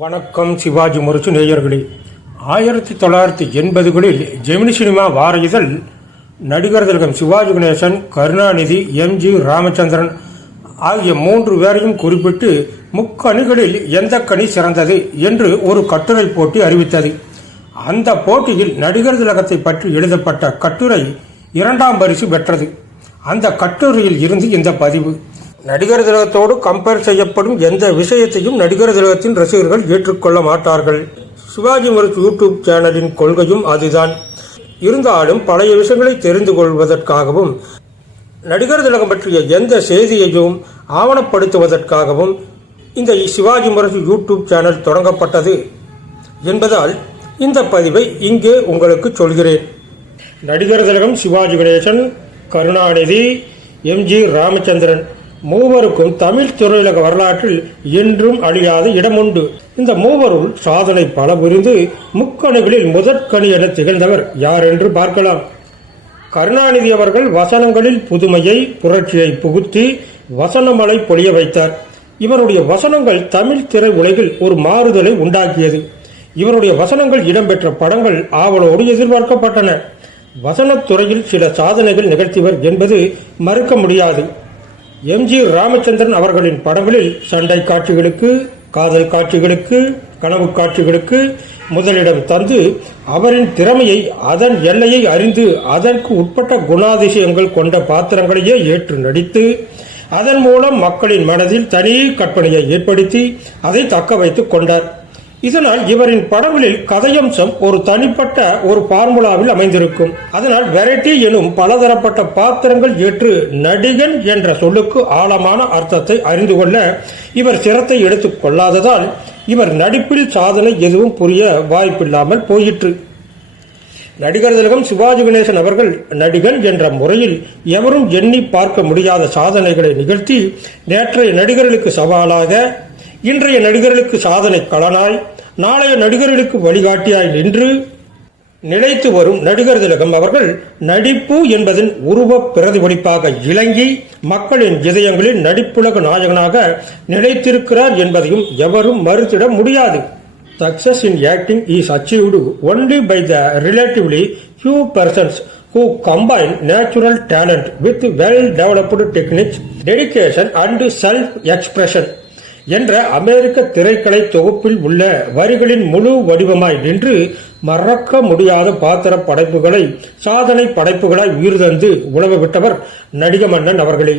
வணக்கம் சிவாஜி முரசு நேயர்களே. ஆயிரத்தி தொள்ளாயிரத்தி எண்பதுகளில் ஜெமினி சினிமா வார இதழ் நடிகர் திலகம் சிவாஜி கணேசன் கருணாநிதி எம்ஜி ராமச்சந்திரன் ஆகிய மூன்று பேரையும் குறிப்பிட்டு முக்கணிகளில் எந்த கனி சிறந்தது என்று ஒரு கட்டுரை போட்டி அறிவித்தது. அந்த போட்டியில் நடிகர் திலகத்தை பற்றி எழுதப்பட்ட கட்டுரை இரண்டாம் பரிசு பெற்றது. அந்த கட்டுரையில் இருந்து இந்த பதிவு. நடிகர் திலகத்தோடு கம்பேர் செய்யப்படும் எந்த விஷயத்தையும் நடிகர் திலகத்தின் ரசிகர்கள் ஏற்றுக்கொள்ள மாட்டார்கள். சிவாஜி முரசு யூடியூப் சேனலின் கொள்கையும் அதுதான். இருந்தாலும் பழைய விஷயங்களை தெரிந்து கொள்வதற்காகவும் நடிகர் திலகம் பற்றிய எந்த செய்தியையும் ஆவணப்படுத்துவதற்காகவும் இந்த சிவாஜி முரசு யூடியூப் சேனல் தொடங்கப்பட்டது என்பதால் இந்த பதிவை இங்கே உங்களுக்கு சொல்கிறேன். நடிகர் திலகம் சிவாஜி கணேசன் கருணாநிதி எம்ஜி ராமச்சந்திரன். மூவருக்கும் தமிழ் திரையுலக வரலாற்றில் என்றும் அழியாத இடமுண்டு. இந்த மூவருள் சாதனை பல புரிந்து முக்கணிகளில் முதற்கணி என திகழ்ந்தவர் யார் என்று பார்க்கலாம். கருணாநிதி அவர்கள் வசனங்களில் புதுமையை புரட்சியை புகுத்தி வசனமலை பொழிய வைத்தார். இவருடைய வசனங்கள் தமிழ் திரை உலகில் ஒரு மாறுதலை உண்டாக்கியது. இவருடைய வசனங்கள் இடம்பெற்ற படங்கள் ஆவலோடு எதிர்பார்க்கப்பட்டன. வசனத்துறையில் சில சாதனைகள் நிகழ்த்தியவர் என்பது மறுக்க முடியாது. எம்ஜி ராமச்சந்திரன் அவர்களின் படங்களில் சண்டை காட்சிகளுக்கு காதல் காட்சிகளுக்கு கனவு காட்சிகளுக்கு முதலிடம் தந்து அவரின் திறமையை அதன் எல்லையை அறிந்து அதற்கு உட்பட்ட குணாதிசயங்கள் கொண்ட பாத்திரங்களையே ஏற்று நடித்து அதன் மூலம் மக்களின் மனதில் தனி கற்பனையை ஏற்படுத்தி அதை தக்க வைத்துக் கொண்டார். இதனால் இவரின் படங்களில் கதையம்சம் ஒரு தனிப்பட்ட ஒரு பார்முலாவில் அமைந்திருக்கும். அதனால் வெரைட்டி எனும் பலதரப்பட்ட பாத்திரங்கள் ஏற்று நடிகன் என்ற சொல்லுக்கு ஆழமான அர்த்தத்தை அறிந்து கொள்ள இவர் சிரத்தை எடுத்துக் கொள்ளாததால் இவர் நடிப்பில் சாதனை எதுவும் புரிய வாய்ப்பில்லாமல் போயிற்று. நடிகர் திலகம் சிவாஜி கணேசன் அவர்கள் நடிகன் என்ற முறையில் எவரும் எண்ணி பார்க்க முடியாத சாதனைகளை நிகழ்த்தி நேற்றைய நடிகர்களுக்கு சவாலாக இன்றைய நடிகர்களுக்கு சாதனை களனாய் நாளைய நடிகர்களுக்கு வழிகாட்டியாய் நின்று நிலைத்து வரும் நடிகர் திலகம் அவர்கள் நடிப்பு என்பதன் உருவ பிரதிபலிப்பாக இலங்கி மக்களின் இதயங்களில் நடிப்புலக நாயகனாக நிலைத்திருக்கிறார் என்பதையும் எவரும் மறுத்திட முடியாது. Success in acting is achieved only by the relatively few persons who combine natural talent with well developed techniques dedication and self expression என்ற அமெரிக்க திரைக்கலை தொகுப்பில் உள்ள வரிகளின் முழு வடிவமாய் நின்று மறக்க முடியாத பாத்திர படைப்புகளை சாதனை படைப்புகளாய் உயிர் தந்து உழவு விட்டவர் நடிக மன்னன் அவர்களே.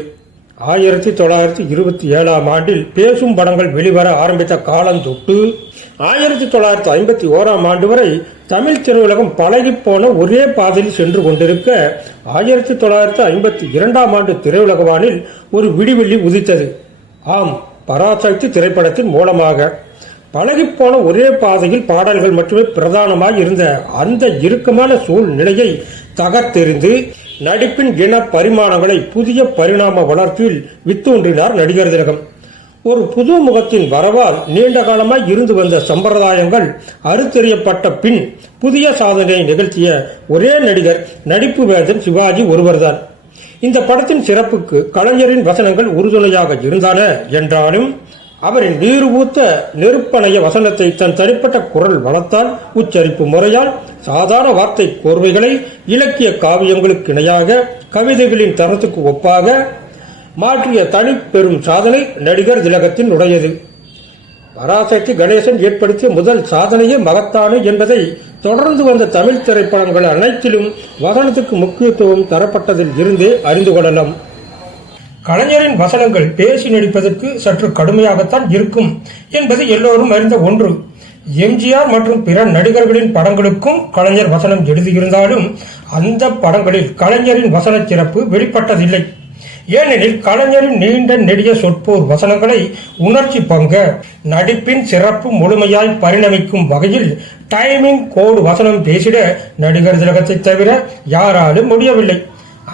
ஆயிரத்தி தொள்ளாயிரத்தி இருபத்தி ஏழாம் ஆண்டில் பேசும் படங்கள் வெளிவர ஆரம்பித்த காலம் தொட்டு ஆயிரத்தி தொள்ளாயிரத்தி ஐம்பத்தி ஓராம் ஆண்டு வரை தமிழ் திரையுலகம் பழகி போன ஒரே பாதையில் சென்று கொண்டிருக்க ஆயிரத்தி தொள்ளாயிரத்தி ஐம்பத்தி இரண்டாம் ஆண்டு திரையுலகவானில் ஒரு விடிவெள்ளி உதித்தது. ஆம் பராசக்தி திரைப்படத்தின் மூலமாக. பழகிப்போன ஒரே பாதையில் பாடல்கள் மட்டுமே பிரதானமாக இருந்த அந்த இறுக்கமான சூழ்நிலையை தகர்த்தெறிந்து நடிப்பின் இன பரிமாணங்களை புதிய பரிணாம வளர்ச்சியில் வித்தூன்றினார் நடிகர் திலகம். ஒரு புது முகத்தின் வரவால் நீண்ட காலமாக இருந்து வந்த சம்பிரதாயங்கள் அறுத்தெறியப்பட்ட பின் புதிய சாதனையை நிகழ்த்திய ஒரே நடிகர் நடிப்பு வேந்தன் சிவாஜி ஒருவர்தான். இந்த படத்தின் சிறப்புக்கு கலைஞரின் வசனங்கள் உறுதுணையாக இருந்தன என்றாலும் அவரின் நீர் ஊத்த நெருப்பணைய வசனத்தை தன் தனிப்பட்ட குரல் வளர்த்தால் உச்சரிப்பு முறையால் சாதாரண வார்த்தை கோர்வைகளை இலக்கிய காவியங்களுக்கு இணையாக கவிதைகளின் தரத்துக்கு ஒப்பாக மாற்றிய தனி பெரும் சாதனை நடிகர் திலகத்தின் உடையது. பராசக்தி கணேசன் ஏற்படுத்திய முதல் சாதனையே மகத்தானு என்பதை தொடர்ந்து வந்த தமிழ் திரைப்படங்கள் அனைத்திலும் வசனத்துக்கு முக்கியத்துவம் தரப்பட்டதில் இருந்தே அறிந்து கொள்ளலாம். கலைஞரின் வசனங்கள் பேசி நடிப்பதற்கு சற்று கடுமையாகத்தான் இருக்கும் என்பது எல்லோரும் அறிந்த ஒன்று. எம்ஜிஆர் மற்றும் பிற நடிகர்களின் படங்களுக்கும் கலைஞர் வசனம் எழுதியிருந்தாலும் அந்த படங்களில் கலைஞரின் வசன சிறப்பு வெளிப்பட்டதில்லை. ஏனெனில் கலைஞரின் நீண்ட நெடிய சொற்போர் வசனங்களை உணர்ச்சி பங்க நடிப்பின் சிறப்பு முழுமையாய் பரிணமிக்கும் வகையில் டைமிங் கோடு வசனம் பேசிட நடிகர் திலகத்தை தவிர யாராலும் முடியவில்லை.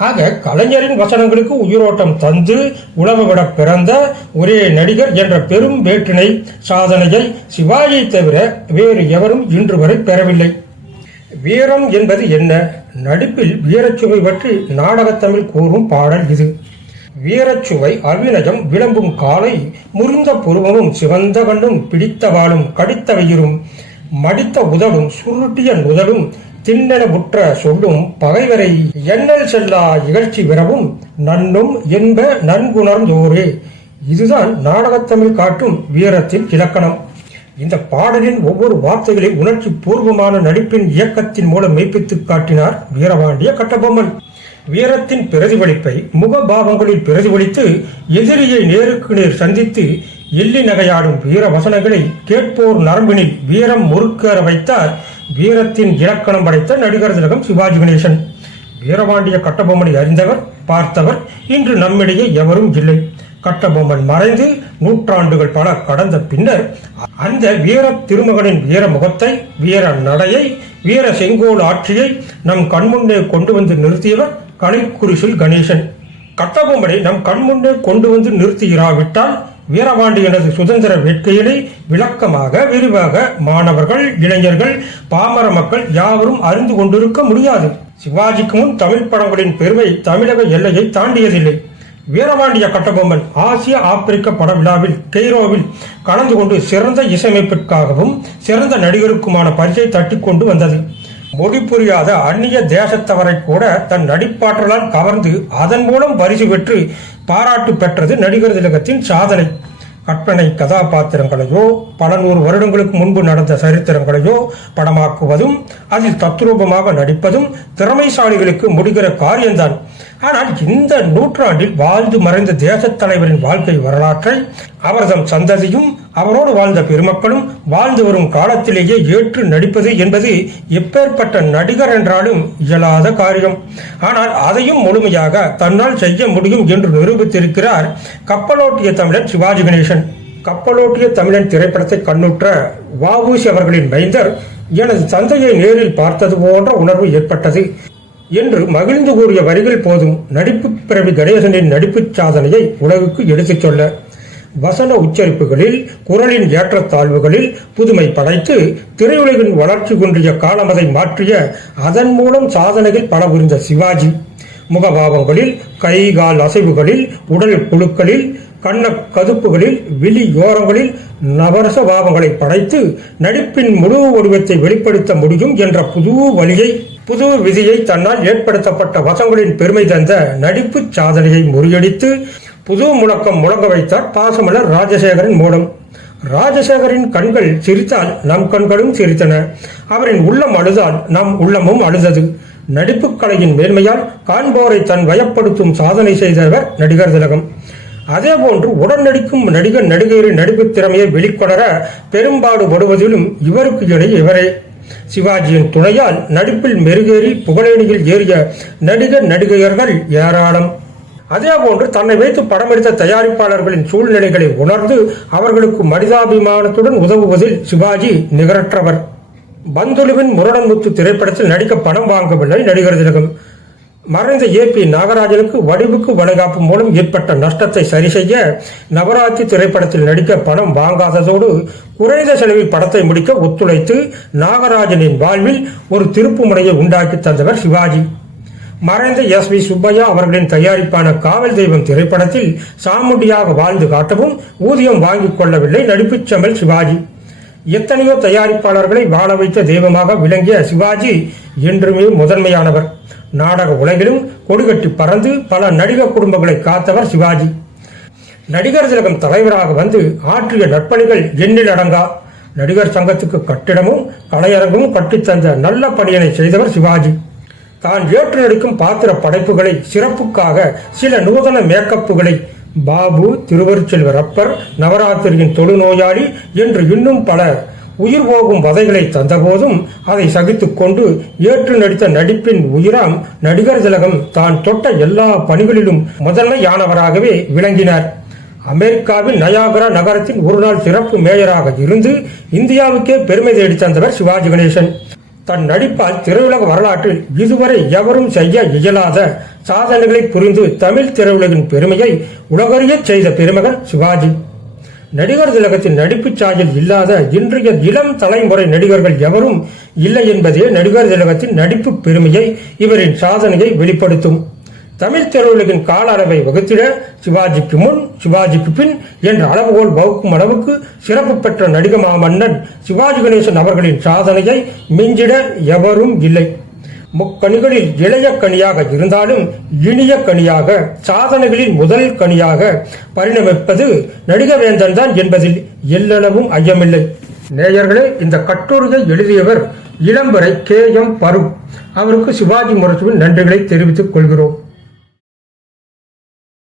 ஆக கலைஞரின் வசனங்களுக்கு உயிரோட்டம் தந்து உலகவிட பிறந்த ஒரே நடிகர் என்ற பெரும் வேற்றினை சாதனையை சிவாஜியை தவிர வேறு எவரும் இன்று வரை பெறவில்லை. வீரம் என்பது என்ன? நடிப்பில் வீரச்சுவை பற்றி நாடகத்தமிழ் கூறும் பாடல் இது. வீரச்சுவை அபிநயம் விளம்பும் காலை முறிந்த புருவமும் சிவந்த கண்ணும் பிடித்த வாளும் கடித்த வயிறும் மடித்த உதடும் சுருட்டிய நுதலும் திண்ணனவுற்ற சொல்லும் பகைவரை எண்ணல் செல்லா இகழ்ச்சி விரவும் நன்னும் என்ப நன்குணர்ந்தோரே. இதுதான் நாடகத்தமிழ் காட்டும் வீரத்தின் இலக்கணம். இந்த பாடலின் ஒவ்வொரு வார்த்தைகளை உணர்ச்சி பூர்வமான நடிப்பின் இயக்கத்தின் மூலம் மெய்ப்பித்து காட்டினார் வீரபாண்டிய கட்டபொம்மன். வீரத்தின் பிரதிபலிப்பை முகபாவங்களில் பிரதிபலித்து எதிரியை நேருக்கு நேர் சந்தித்து எள்ளி நகையாடும் வீர வசனங்களை கேட்போர் நரம்பினில் வீரம் முறுக்கேற வைத்தார். வீரத்தின் இலக்கணம் படைத்த நடிகர் திலகம் சிவாஜி கணேசன். வீரபாண்டிய கட்டபொம்மனை அறிந்தவர் பார்த்தவர் இன்று நம்மிடையே எவரும் இல்லை. கட்டபொம்மன் மறைந்து நூற்றாண்டுகள் பல கடந்த பின்னர் அந்த வீர திருமகனின் வீர முகத்தை வீர நடையை வீர செங்கோல் ஆட்சியை நம் கண்முன்னே கொண்டு வந்து நிறுத்தியவர் கலைக்குரிசில் கணேசன் கட்டபொம்மனை நம் கண்முன்னே கொண்டு வந்து நிறுத்தியிராவிட்டால் வீரபாண்டியனது சுதந்திர வேட்கையினை விளக்கமாக விரிவாக மாணவர்கள் இளைஞர்கள் பாமர மக்கள் யாவரும் அறிந்து கொண்டிருக்க முடியாது. சிவாஜிக்கு முன் தமிழ் படங்களின் பெருமை தமிழக எல்லையை தாண்டியதில்லை. வீரபாண்டிய கட்டபொம்மன் ஆசிய ஆப்பிரிக்க பட விழாவில் கெய்ரோவில் கலந்து கொண்டு சிறந்த இசையமைப்பிற்காகவும் சிறந்த நடிகருக்குமான பரிசை தட்டி கொண்டு வந்தது. மொழி புரியாத அந்நிய தேசத்தவரை கூட தன் நடிப்பாற்றலால் கவர்ந்து அதன் மூலம் பரிசு பெற்று பாராட்டு பெற்றது நடிகர் திலகத்தின் சாதனை. கற்பனை கதாபாத்திரங்களையோ பல நூறு வருடங்களுக்கு முன்பு நடந்த சரித்திரங்களையோ படமாக்குவதும் அதில் தத்ரூபமாக நடிப்பதும் திறமைசாலிகளுக்கு முடிகிற காரியம்தான். ஆனால் இந்த நூற்றாண்டில் வாழ்ந்து மறைந்த தேசத் தலைவரின் வாழ்க்கை வரலாற்றை அவர்தம் சந்ததியும் அவரோடு வாழ்ந்த பெருமக்களும் வாழ்ந்து வரும் காலத்திலேயே ஏற்று நடிப்பது என்பது எப்பேற்பட்ட நடிகர் என்றாலும் இயலாத காரியம். ஆனால் அதையும் முழுமையாக தன்னால் செய்ய முடியும் என்று நிரூபித்திருக்கிறார் கப்பலோட்டிய தமிழன் சிவாஜி கணேசன். கப்பலோட்டிய தமிழன் திரைப்படத்தை கண்ணுற்ற வாவூசி அவர்களின் மைந்தர் எனது தந்தையை நேரில் பார்த்தது போன்ற உணர்வு ஏற்பட்டது. என்று மகிழ்ந்து கூறிய வரிகள் போதும். நடிப்பு பிறவி கணேசனின் நடிப்புச் சாதனையை உலகுக்கு எடுத்துச் சொல்ல வசன உச்சரிப்புகளில் குரலின் ஏற்றத்தாழ்வுகளில் புதுமை படைத்து திரையுலகின் வளர்ச்சி குன்றிய காலமதை மாற்றிய அதன் மூலம் சாதனைகள் பல புரிந்த சிவாஜி. முகபாவங்களில் கை கால் அசைவுகளில் உடல் புழுக்களில் கண்ண கதுப்புகளில் விழி யோரங்களில் நவரச பாவங்களை படைத்து நடிப்பின் முழு வடிவத்தை வெளிப்படுத்த முடியும் என்ற புது வழியை புது விதியை தன்னால் ஏற்படுத்தப்பட்ட வசங்களின் பெருமை தந்த நடிப்பு சாதனையை முறியடித்து புது முழக்கம் முழங்க வைத்தார் பாசமலர் ராஜசேகரன் மூலம். ராஜசேகரின் கண்கள் சிரித்தால் நம் கண்களும் சிரித்தன. அவரின் உள்ளம் அழுதால் நம் உள்ளமும் அழுதது. நடிப்புக் கலையின் மேன்மையால் காண்போரை தன் வயப்படுத்தும் சாதனை செய்தவர் நடிகர் திலகம். அதேபோன்று உடன் நடிக்கும் நடிகர் நடிகையரின் நடிப்புத் திறமையை வெளிக்கொணர பெரும்பாடுபடுவதிலும் இவருக்கு இடையே இவரே. சிவாஜியின் துணையால் நடிப்பில் மெருகேறி புகழேணியில் ஏறிய நடிகர் நடிகையர்கள் ஏராளம். அதேபோன்று தன்னை வைத்து படம் எடுத்த தயாரிப்பாளர்களின் சூழ்நிலைகளை உணர்ந்து அவர்களுக்கு மனிதாபிமானத்துடன் உதவுவதில் சிவாஜி நிகரற்றவர். பந்துலுவின் முரடன்முத்து திரைப்படத்தில் நடிக்க பணம் வாங்கவில்லை நடிகர் திலகம். மறைந்த ஏ பி நாகராஜனுக்கு வடிவுக்கு வளைகாப்பு மூலம் ஏற்பட்ட நஷ்டத்தை சரி செய்ய நவராத்திரி திரைப்படத்தில் நடிக்க பணம் வாங்காததோடு குறைந்த செலவில் படத்தை முடிக்க ஒத்துழைத்து நாகராஜனின் வாழ்வில் ஒரு திருப்புமுனையை உண்டாக்கி தந்தவர் சிவாஜி. மறைந்த எஸ் வி சுப்பையா அவர்களின் தயாரிப்பான காவல் தெய்வம் திரைப்படத்தில் சாமுண்டியாக வாழ்ந்து காட்டவும் ஊதியம் வாங்கிக் கொள்ளவில்லை நடிப்புச் செம்மல் சிவாஜி. எத்தனையோ தயாரிப்பாளர்களை வாழ வைத்த தெய்வமாக விளங்கிய சிவாஜி என்றுமே முதன்மையானவர். நாடக உலகிலும் கொடிகட்டி பறந்து பல நடிகர் குடும்பங்களை காத்தவர் சிவாஜி. நடிகர் திலகம் தலைவராக வந்து ஆற்றிய நற்பணிகள் எண்ணில் அடங்கா. நடிகர் சங்கத்துக்கு கட்டிடமும் கலையரங்கும் கட்டித்தந்த நல்ல பணியனை செய்தவர் சிவாஜி. தான் ஏற்று நடிக்கும் பாத்திர படைப்புகளை சிறப்புக்காக சில நூதன மேக்கப்புகளை பாபு திருவருச்செல்வர் அப்பர் நவராத்திரியின் தொழுநோயாளி என்று இன்னும் பல உயிர் போகும் வதைகளை தந்தபோதும் அதை சகித்து கொண்டு ஏற்று நடித்த நடிப்பின் உயிராம் நடிகர் திலகம் தான் தொட்ட எல்லா பணிகளிலும் முதன்மையானவராகவே விளங்கினார். அமெரிக்காவின் நயாகரா நகரத்தின் ஒருநாள் சிறப்பு மேயராக இருந்து இந்தியாவுக்கே பெருமை தேடி தந்தவர் சிவாஜி கணேசன். தன் நடிப்பால் திரையுலக வரலாற்றில் இதுவரை எவரும் செய்ய இயலாத சாதனைகளை புரிந்து தமிழ் திரையுலகின் பெருமையை உலகறியச் செய்த பெருமகன் சிவாஜி. நடிகர் திலகத்தின் நடிப்புச் சாயல் இல்லாத இன்றைய இளம் தலைமுறை நடிகர்கள் எவரும் இல்லை என்பதே நடிகர் திலகத்தின் நடிப்பு பெருமையை இவரின் சாதனையை வெளிப்படுத்தும். தமிழ் திரையுலகின் கால அளவை வகுத்திட சிவாஜிக்கு முன் சிவாஜிக்கு பின் என்ற அளவுகோல் வகுக்கும் அளவுக்கு சிறப்பு பெற்ற நடிக மாமன்னன் சிவாஜி கணேசன் அவர்களின் சாதனையை மிஞ்சிட எவரும் இல்லை. முக்கணிகளில் இளைய கனியாக இருந்தாலும் இனிய கனியாக சாதனைகளின் முதல் கனியாக பரிணமிப்பது நடிகவேந்தன் தான் என்பதில் எல்லளவும் ஐயமில்லை. நேயர்களே இந்த கட்டுரையை எழுதியவர் இளம்பரை கே எம் பரு. அவருக்கு சிவாஜி முரசுவின் நன்றிகளை தெரிவித்துக் கொள்கிறோம்.